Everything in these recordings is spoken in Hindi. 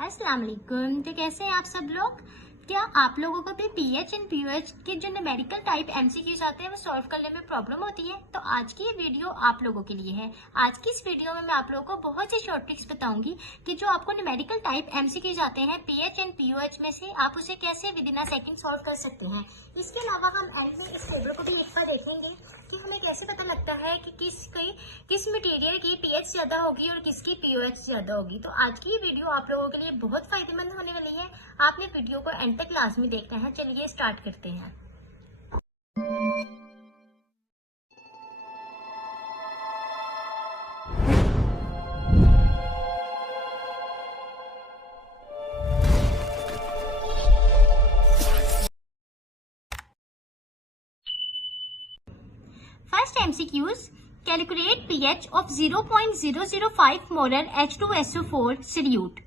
अस्सलाम वालेकुम। तो कैसे हैं आप सब लोग? क्या आप लोगों को भी पीएच एंड पीओएच के जो न्यूमेरिकल टाइप एमसीक्यूज आते हैं वो सॉल्व करने में प्रॉब्लम होती है? तो आज की ये वीडियो आप लोगों के लिए है। आज की इस वीडियो में मैं आप लोगों को बहुत सी शॉर्ट ट्रिक्स बताऊंगी कि जो आपको न्यूमेरिकल टाइप एमसीक्यूज आते हैं पीएच एंड पीओएच में से आप उसे कैसे with in a second solve कर सकते हैं। इसके अलावा हम एंड में इस टेबल को भी एक बार देखेंगे कि हमें कैसे पता लगता है कि किस मटेरियल की पीएच ज्यादा होगी और किसकी पीओएच ज्यादा होगी। तो आज की वीडियो आप लोगों के लिए बहुत फायदेमंद होने वाली है। आपने वीडियो को एंड तक लाजमी देखना है। चलिए स्टार्ट करते हैं। First MCQs, calculate pH of 0.005 molar H2SO4 solute.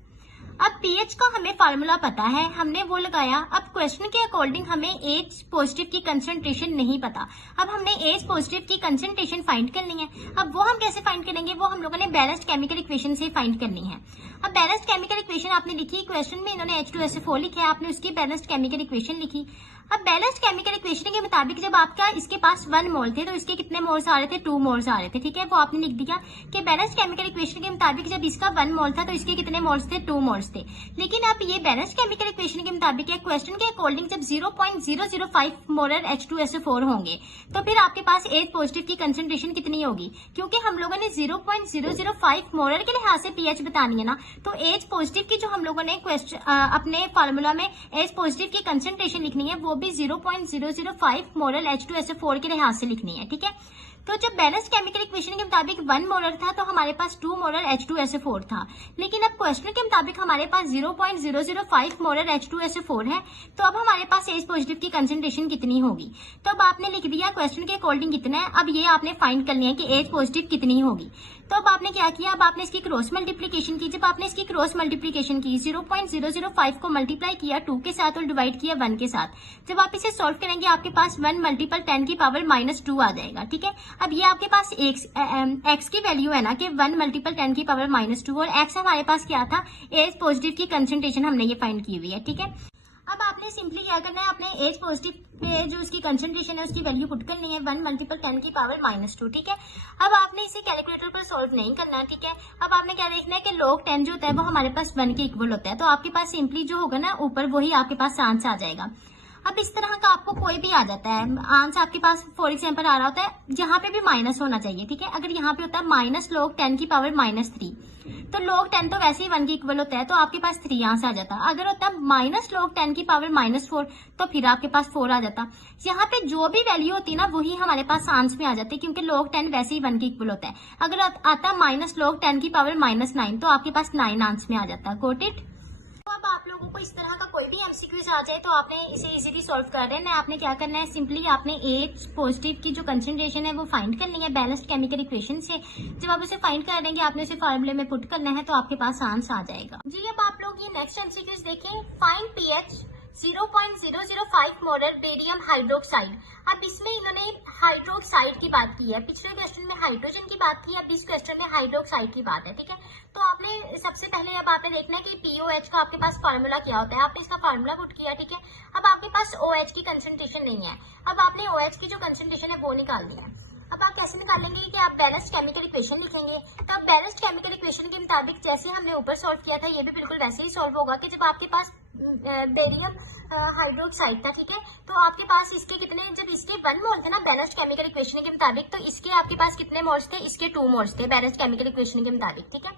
अब पीएच का हमें फार्मूला पता है, हमने वो लगाया। अब क्वेश्चन के अकॉर्डिंग हमें एच पॉजिटिव की कंसंट्रेशन नहीं पता। अब हमने एच पॉजिटिव की कंसंट्रेशन फाइंड करनी है। अब वो हम कैसे फाइंड करेंगे? वो हम लोगों ने बैलेंस्ड केमिकल इक्वेशन से फाइंड करनी है। अब बैलेंस्ड केमिकल इक्वेशन आपने लिखी, क्वेश्चन में इन्होंने H2SO4 लिखा है, आपने उसकी बैलेंस्ड केमिकल इक्वेशन लिखी। अब बैलेंस्ड केमिकल इक्वेशन के मुताबिक जब आपका इसके पास 1 मोल थे तो इसके कितने मोल्स आ रहे थे? 2 मोल्स आ रहे थे। ठीक है, वो आपने लिख दिया कि बैलेंस्ड केमिकल इक्वेशन के मुताबिक जब इसका 1 मोल था तो इसके कितने मोल्स थे? 2 मोल्स थे। लेकिन अब ये बैलेंस्ड केमिकल इक्वेशन के मुताबिक है, क्वेश्चन के अकॉर्डिंग जब 0.005 मोलर H2SO4 होंगे तो फिर आपके पास एच पॉजिटिव की कंसंट्रेशन कितनी होगी? क्योंकि हम लोगों ने 0.005 मोलर के लिहाज से पीएच बतानी है ना, तो एच पॉजिटिव की जो हम लोगों ने अपने फार्मूला में एच पॉजिटिव की कंसंट्रेशन लिखनी है वो भी 0.005 मोलर H2SO4 के लिहाज से लिखनी है। ठीक है, तो जब बैलेंस्ड केमिकल इक्वेशन के मुताबिक 1 मोलर था तो हमारे पास 2 मोलर H2SO4 था। लेकिन अब क्वेश्चन के मुताबिक हमारे पास 0.005 मोलर H2SO4 है, तो अब हमारे पास एच पॉजिटिव की कंसंट्रेशन कितनी होगी? तो अब आपने लिख दिया क्वेश्चन के अकॉर्डिंग कितना है। अब ये आपने फाइंड कर लिया कि एच पॉजिटिव कितनी होगी। तो अब आपने क्या किया? अब आपने इसकी क्रॉस मल्टीप्लीकेशन की। जब आपने इसकी क्रॉस मल्टीप्लीकेशन की, 0.005 को मल्टीप्लाई किया 2 के साथ और डिवाइड किया 1 के साथ, जब आप इसे सॉल्व करेंगे आपके पास 1 मल्टीपल 10 की पावर -2 आ जाएगा। ठीक है, अब ये आपके पास x की वैल्यू है ना कि 1 मल्टीपल 10 की पावर -2 और x हमारे पास क्या था? एच पॉजिटिव की कंसंट्रेशन हमने ये फाइंड की हुई है। ठीक है, अब आपने सिंपली क्या करना है, अपने एच पॉजिटिव पे जो उसकी कंसंट्रेशन है उसकी वैल्यू पुट करनी है 1 मल्टीपल 10 की पावर -2। ठीक है, अब आपने इसे कैलकुलेटर पर सॉल्व नहीं करना है। ठीक है, अब आपने क्या देखना है कि log 10 जो होता है वो हमारे पास 1 के इक्वल होता है, तो आपके पास सिंपली जो होगा ना ऊपर वही आपके पास आंसर आ जाएगा। अब इस तरह का आपको कोई भी आ जाता है आंसर, आपके पास फॉर एग्जाम्पल आ रहा होता है जहां पे भी माइनस होना चाहिए। ठीक है, अगर यहाँ पे होता है -log 10 की पावर -3 तो log 10 तो वैसे ही 1 के इक्वल होता है, तो आपके पास 3 आंसर आ जाता। अगर होता -log 10 की पावर -4 तो फिर आपके पास 4 आ जाता। यहाँ पे जो भी वैल्यू होती है ना वही हमारे पास आंसर में आ जाती है, क्योंकि log 10 वैसे ही 1 के इक्वल होता है। अगर आता -log 10 की पावर -9 तो आपके पास 9 आंसर में आ जाता। Got it? तो अब आप लोगों को इस तरह का कोई भी एमसीक्यूज आ जाए तो आपने इसे इजीली सॉल्व कर रहे हैं। आपने क्या करना है, सिंपली आपने एच पॉजिटिव की जो कंसंट्रेशन है वो फाइंड करनी है बैलेंस्ड केमिकल इक्वेशन से। जब आप उसे फाइंड कर देंगे आपने उसे फार्मूले में पुट करना है तो आपके पास आंसर आ जाएगा। जी, अब आप लोग ये नेक्स्ट एमसीक्यूज देखें। Find pH 0.005 molar barium hydroxide. अब इसमें इन्होंने हाइड्रोक्साइड की बात की है, पिछले क्वेश्चन में हाइड्रोजन की बात की, अब इस क्वेश्चन में हाइड्रोक्साइड की बात है। ठीक है, तो आपने सबसे पहले अब आपने देखना है कि पीओएच का आपके पास फार्मूला क्या होता है। आपने इसका फार्मूला पुट किया। ठीक है, अब आपके पास ओएच की कंसंट्रेशन नहीं है, अब आपने ओएच की जो कंसंट्रेशन है वो निकालनी है। अब आप कैसे निकालेंगे कि आप बैलेंस्ड केमिकल इक्वेशन लिखेंगे। तो अब बैलेंस्ड केमिकल इक्वेशन के मुताबिक जैसे हमने ऊपर सॉल्व किया था ये भी बिल्कुल वैसे ही सॉल्व होगा कि जब आपके पास बेरियम हाइड्रोक्साइड था। ठीक है, तो आपके पास इसके कितने, जब इसके 1 मोल थे ना बैलेंस्ड केमिकल इक्वेशन के मुताबिक, तो इसके आपके पास कितने मोल्स थे? इसके 2 मोल्स थे बैलेंस्ड केमिकल इक्वेशन के मुताबिक। ठीक है,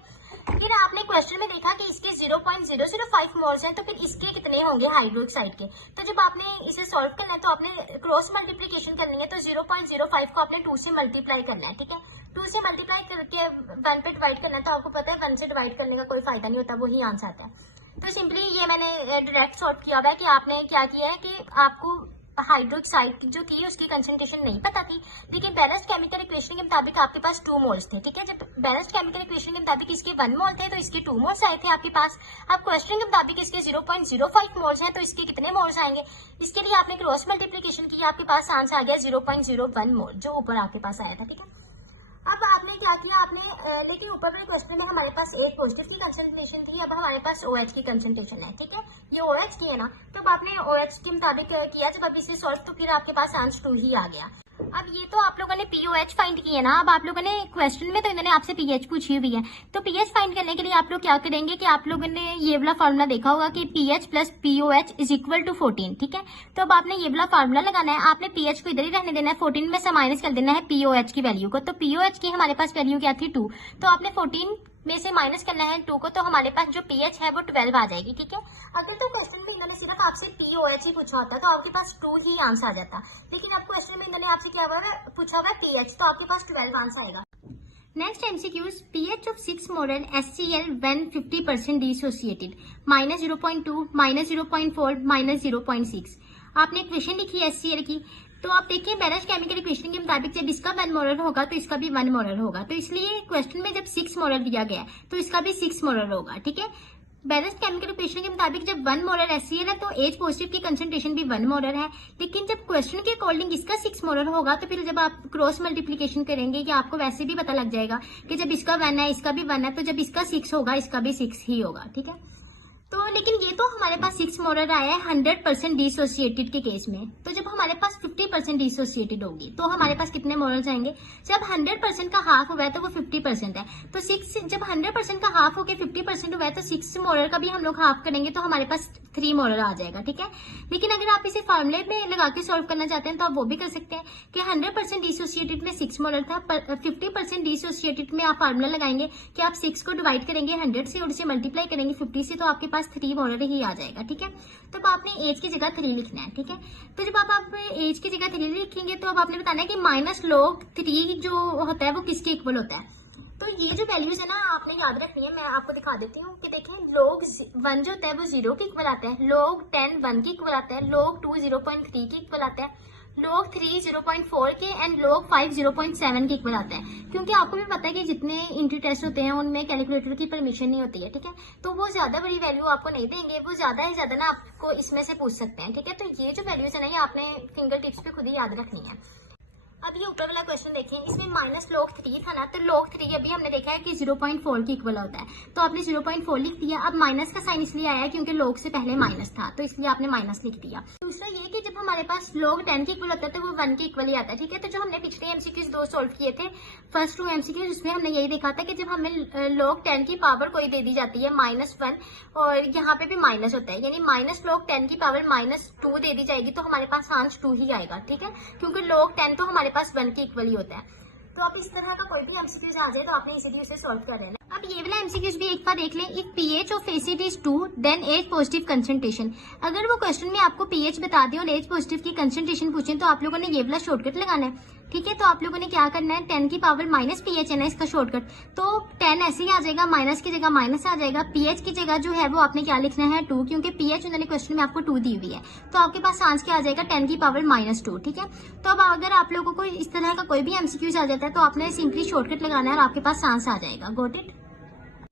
फिर आपने क्वेश्चन में देखा कि इसके 0.005 मोल्स हैं, तो फिर इसके कितने होंगे हाइड्रोक्साइड के? तो जब आपने इसे सॉल्व करना है तो आपने क्रॉस मल्टीप्लीकेशन करनी है, तो 0.05 को आपने 2 से मल्टीप्लाई करना है। ठीक है, 2 से मल्टीप्लाई करके 1 पे डिवाइड करना है, तो आपको पता है 1 से डिवाइड करने का कोई फायदा नहीं होता, वही आंसर आता है। तो सिंपली ये मैंने डायरेक्ट सॉल्व किया हुआ है कि आपने क्या किया है कि आपको हाइड्रोक्साइड जो थी उसकी कंसंट्रेशन नहीं पता थी, लेकिन बैलेंस्ड केमिकल इक्वेशन के मुताबिक आपके पास 2 मोल्स थे। ठीक है, जब बैलेंस्ड केमिकल इक्वेशन के मुताबिक इसके 1 मोल थे तो इसके 2 मोल्स आए थे आपके पास। अब क्वेश्चन के मुताबिक इसके 0.05 मोल्स हैं, तो इसके कितने मोल्स आएंगे? इसके लिए आपने क्रॉस मल्टीप्लीकेशन की, आपके पास आंसर आ गया 0.01 मोल जो ऊपर आपके पास आया था। ठीक है, अब आपने क्या किया, आपने लेकिन ऊपर वाले क्वेश्चन में हमारे पास एक पॉजिटिव की कंसंट्रेशन थी, अब हमारे पास OH की कंसंट्रेशन है, ठीक है, ये OH की है ना, तो अब आपने OH के मुताबिक किया जब अब इसे सॉल्व, तो फिर आपके पास आंसर 2 ही आ गया। अब ये तो आप लोगों ने POH फाइंड किया ना, अब आप लोगों ने क्वेश्चन में तो इन्होंने आपसे pH पूछी हुई है, तो pH फाइंड करने के लिए आप लोग क्या करेंगे कि आप लोगों ने ये वाला फार्मूला देखा होगा कि pH plus POH is equal to 14, ठीक है। तो अब आपने ये वाला फार्मूला लगाना है, आपने pH को इधर ही रहने देना है, 14 में से माइनस कर देना है POH की वैल्यू को, तो POH की हमारे पास वैल्यू क्या थी 2, तो आपने 14 में से माइनस करना है 2 को, तो हमारे पास जो pH है वो 12 आ जाएगी, ठीक है। अगर तो क्वेश्चन में इन्होंने सिर्फ आपसे POH ही पूछा होता तो आपके पास 2 ही आंसर आ जाता, लेकिन अब क्वेश्चन में इन्होंने आपसे क्या हुआ है, पूछा हुआ है pH, तो आपके पास 12 आंसर आएगा। Next MCQs, pH of 6 molar HCl when 50% dissociated, -0.2, -0.4, -0.6। आपने इक्वेशन लिखी है HCl की, तो आप देखिए बैलेंस केमिकल इक्वेशन के मुताबिक जब इसका 1 मोलर होगा तो इसका भी 1 मोलर होगा, तो इसलिए क्वेश्चन में जब 6 मोलर दिया गया है तो इसका भी 6 मोलर होगा, ठीक है। बैलेंस केमिकल इक्वेशन के मुताबिक जब 1 मोलर HCl है तो H पॉजिटिव की कंसंट्रेशन भी 1 मोलर है, लेकिन जब क्वेश्चन के अकॉर्डिंग इसका 6 मोलर होगा तो फिर जब आप क्रॉस मल्टीप्लिकेशन करेंगे कि आपको वैसे भी पता लग जाएगा कि जब इसका 1 है इसका भी 1 है, तो जब इसका 6 होगा इसका भी 6 ही होगा, ठीक है। तो लेकिन ये तो हमारे पास 6 मोलर आया है 100% डिसोसिएटेड के केस में, तो जब हमारे पास 50% डिसोसिएटेड होगी तो हमारे पास कितने मोलर जाएंगे, जब 100% का हाफ हुआ है तो वो 50% है, तो 6 जब 100% का हाफ होके 50% हुआ है तो 6 मोलर का भी हम लोग हाफ करेंगे तो हमारे पास 3 मोलर आ जाएगा, ठीक है। लेकिन अगर आप इसे फार्मूले में लगा के सॉल्व करना चाहते हैं तो आप वो भी कर सकते हैं कि 100% डिसोसिएटेड में 6 मोलर था, 50% डिसोसिएटेड में आप फार्मूला लगाएंगे कि आप 6 को डिवाइड करेंगे 100 से और इसे मल्टीप्लाई करेंगे 50 से, तो आपके पास 3 मोलर ही आ जाएगा, ठीक है। तो अब आपने एज की जगह 3 लिखना है, ठीक है। तो जब आप एज की जगह 3 लिखेंगे तो अब आपने बताना है कि -log3 जो होता है वो किसके इक्वल होता है। तो ये जो वैल्यूज है ना आपने याद रखनी है, मैं आपको दिखा देती हूँ कि देखें log 1 जो होता है वो 0 के इक्वल आता है, log 10 1 के इक्वल आता है, log 2 0.3 के इक्वल आता है, log 3 0.4 के एंड log 5 0.7 के इक्वल आता है। क्योंकि आपको भी पता है कि जितने इंट्री टेस्ट होते हैं उनमें कैलकुलेटर की परमिशन नहीं होती है, ठीक है। तो वो ज्यादा बड़ी वैल्यू आपको नहीं देंगे, वो ज्यादा ही ज्यादा ना आपको इसमें से पूछ सकते हैं, ठीक है। तो ये जो वैल्यूज है ना ये आपने फिंगर टिप्स पे खुद ही याद रखनी है। अब ये ऊपर वाला क्वेश्चन देखें, इसमें -log3 था ना, तो log3 अभी हमने देखा है कि 0.4 के इक्वल होता है, तो आपने 0.4 लिख दिया। अब माइनस का साइन इसलिए आया क्योंकि log से पहले माइनस था, तो इसलिए आपने माइनस लिख दिया। दूसरा ये कि जब हमारे पास log 10 के इक्वल होता है तो वो 1 के इक्वल ही आता है, ठीक है। तो जो हमने पिछले MCQs 2 सॉल्व किए थे, फर्स्ट 2 MCQs, उसमें हमने यही देखा था कि जब हमें log 10 की पावर कोई दे दी जाती है -1 और यहाँ पे भी माइनस होता है, यानी -log 10 की पावर -2 दे दी जाएगी तो हमारे पास आंसर 2 ही आएगा, ठीक है, क्योंकि log 10 तो हमारे पास 1 के इक्वल ही होता है। तो आप इस तरह का कोई भी MCQs आ जाए तो आपने इसीलिए उसे सॉल्व कर लेना। अब ये वाला MCQs भी एक बार देख लें, if pH of acid is 2 then H positive concentration. अगर वो क्वेश्चन में आपको pH बता दें और H पॉजिटिव की कंसंट्रेशन पूछें तो आप लोगों ने ये वाला शॉर्टकट लगाना है, ठीक है। तो आप लोगों ने क्या करना है, 10 की पावर -pH है ना इसका शॉर्टकट, तो 10 ऐसे ही आ जाएगा, माइनस की जगह माइनस आ जाएगा, pH की जगह जो है वो आपने क्या लिखना है 2, क्योंकि pH उन्होंने क्वेश्चन में आपको 2 दी हुई है, तो आपके पास आंसर क्या आ जाएगा 10 की पावर -2, ठीक है। तो अब अगर आप लोगों को इस तरह का कोई भी MCQs आ जाता है तो आपने सिंपली शॉर्टकट लगाना है और आपके पास आंसर आ जाएगा। गॉट इट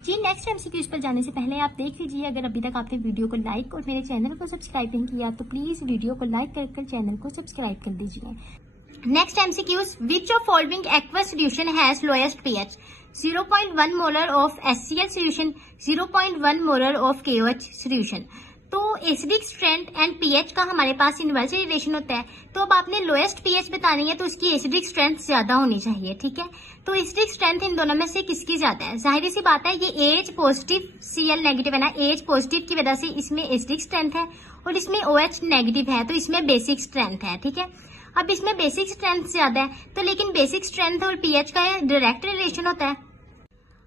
जी। नेक्स्ट MCQs पर जाने से पहले आप देख लीजिए, अगर अभी तक आपने वीडियो को लाइक और मेरे चैनल को सब्सक्राइब नहीं किया तो प्लीज वीडियो को लाइक कर चैनल को सब्सक्राइब कर दीजिए। Next MCQs, which of following aqueous solution has lowest pH? 0.1 molar of HCl solution, 0.1 molar of KOH solution। तो एसिडिक स्ट्रेंथ एंड pH का हमारे पास इनवर्स रिलेशन होता है, तो अब आपने लोएस्ट pH बतानी है तो उसकी एसिडिक स्ट्रेंथ ज्यादा होनी चाहिए, ठीक है। तो एसिडिक स्ट्रेंथ इन दोनों में से किसकी ज्यादा है, जाहिर सी बात है ये H पॉजिटिव Cl नेगेटिव है ना, H पॉजिटिव की वजह से इसमें एसिडिक स्ट्रेंथ है और इसमें OH नेगेटिव है तो इसमें बेसिक स्ट्रेंथ है, ठीक है। अब इसमें बेसिक स्ट्रेंथ ज्यादा है तो लेकिन बेसिक स्ट्रेंथ और pH का डायरेक्ट रिलेशन होता है।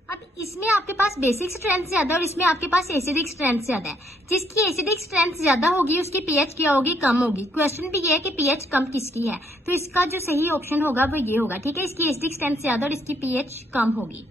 अब इसमें आपके पास बेसिक स्ट्रेंथ ज्यादा और इसमें आपके पास एसिडिक स्ट्रेंथ ज्यादा है, जिसकी एसिडिक स्ट्रेंथ ज्यादा होगी उसकी pH क्या होगी, कम होगी। क्वेश्चन भी ये है कि pH कम किसकी है, तो इसका जो सही ऑप्शन होगा वो ये होगा, ठीक है। इसकी एसिडिक स्ट्रेंथ ज्यादा और इसकी pH कम होगी।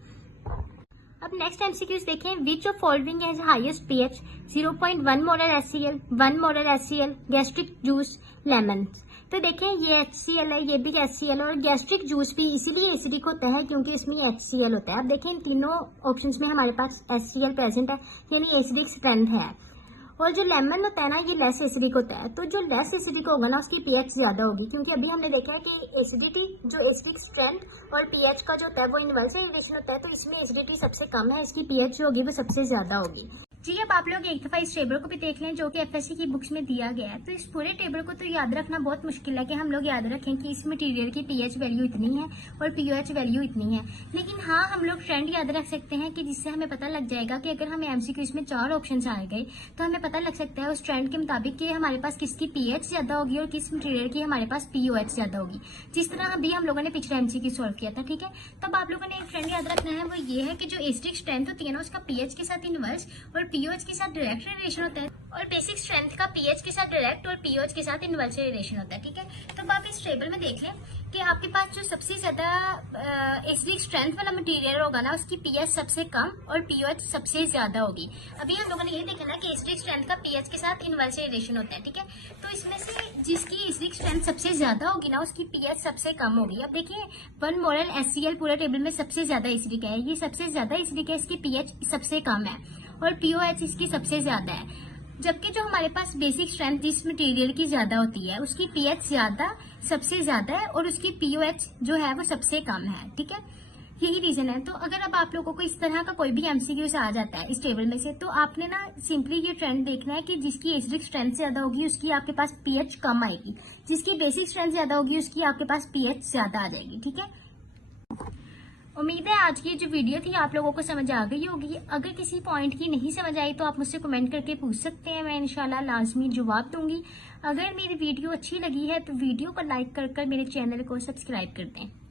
अब नेक्स्ट MCQs देखें, which of following has highest pH? 0.1 molar HCl, 1 molar HCl, gastric juice, lemon. तो देखें ये HCl है, ये भी HCl और गैस्ट्रिक जूस भी इसीलिए एसिडिक होता है क्योंकि इसमें HCl होता है। अब देखें इन तीनों ऑप्शंस में हमारे पास HCl प्रेजेंट है, यानी एसिडिक स्ट्रेंथ है। और जो लेमन होता है ना ये लेस एसिडिक होता है, तो जो लेस एसिडिक होगा ना उसकी पीएच ज्यादा होगी, क्योंकि अभी हमने देखा है कि एसिडिटी जो एसिडिक स्ट्रेंथ और पीएच का जो होता है वो इनवर्स रिलेशन होता है, तो इसमें एसिडिटी सबसे कम है, इसकी पीएच जो होगी वो सबसे ज्यादा होगी। जी अब आप लोग एक दफा इस टेबल को भी देख लें जो कि एफएससी की बुक्स में दिया गया है। तो इस पूरे टेबल को तो याद रखना बहुत मुश्किल है कि हम लोग याद रखें कि इस मटेरियल की पीएच वैल्यू इतनी है और पीओएच वैल्यू इतनी है, लेकिन हाँ हम लोग ट्रेंड याद रख सकते हैं कि जिससे हमें पता लग जाएगा कि अगर हमें एमसीक्यूज में 4 ऑप्शन आ गए तो हमें पता लग सकता है उस ट्रेंड के मुताबिक कि हमारे पास किसकी पीएच ज्यादा होगी और किस मटेरियल की हमारे पास पीओएच ज्यादा होगी, जिस तरह अभी हम लोगों ने पिछले एमसीक्यू सॉल्व किया था। ठीक है, तब आप लोगों ने एक ट्रेंड याद रखना है, वो ये है कि जो एसिडिक स्ट्रेंथ होती है ना उसका पीएच के साथ इनवर्स और पीओएच के साथ डायरेक्ट रिलेशन होता है, और बेसिक स्ट्रेंथ का पीएच के साथ डायरेक्ट और पीओएच के साथ इनवर्स रिलेशन होता है। ठीक है, तो आप इस टेबल में देख लें कि आपके पास जो सबसे ज्यादा एसिडिक स्ट्रेंथ वाला मटेरियल होगा ना उसकी पीएच सबसे कम और पीओएच सबसे ज्यादा होगी। अभी हम लोगों ने ये देखा ना कि एसिडिक स्ट्रेंथ का पीएच के साथ इनवर्स रिलेशन होता है। ठीक है, तो इसमें से जिसकी एसिडिक स्ट्रेंथ सबसे ज्यादा होगी ना उसकी पीएच सबसे कम होगी। अब देखिए 1 मोलर HCl पूरे टेबल में सबसे ज्यादा एसिडिक है, ये सबसे ज्यादा एसिडिक है, इसकी पीएच सबसे कम है और पीओएच इसकी सबसे ज्यादा है, जबकि जो हमारे पास बेसिक स्ट्रेंथ जिस मटेरियल की ज्यादा होती है उसकी पीएच ज्यादा सबसे ज्यादा है और उसकी पीओएच जो है वो सबसे कम है। ठीक है, यही रीजन है। तो अगर अब आप लोगों को इस तरह का कोई भी एमसीक्यू आ जाता है इस टेबल में से, तो आपने ना सिंपली ये ट्रेंड देखना है कि जिसकी एसिडिक स्ट्रेंथ ज्यादा होगी उसकी आपके पास पीएच कम आएगी, जिसकी बेसिक स्ट्रेंथ ज्यादा होगी उसकी आपके पास पीएच ज्यादा आ जाएगी। ठीक है, उम्मीद है आज की जो वीडियो थी आप लोगों को समझ आ गई होगी। अगर किसी पॉइंट की नहीं समझ आई तो आप मुझसे कमेंट करके पूछ सकते हैं, मैं इंशाल्लाह लाजमी जवाब दूंगी। अगर मेरी वीडियो अच्छी लगी है तो वीडियो को लाइक कर मेरे चैनल को सब्सक्राइब कर दें।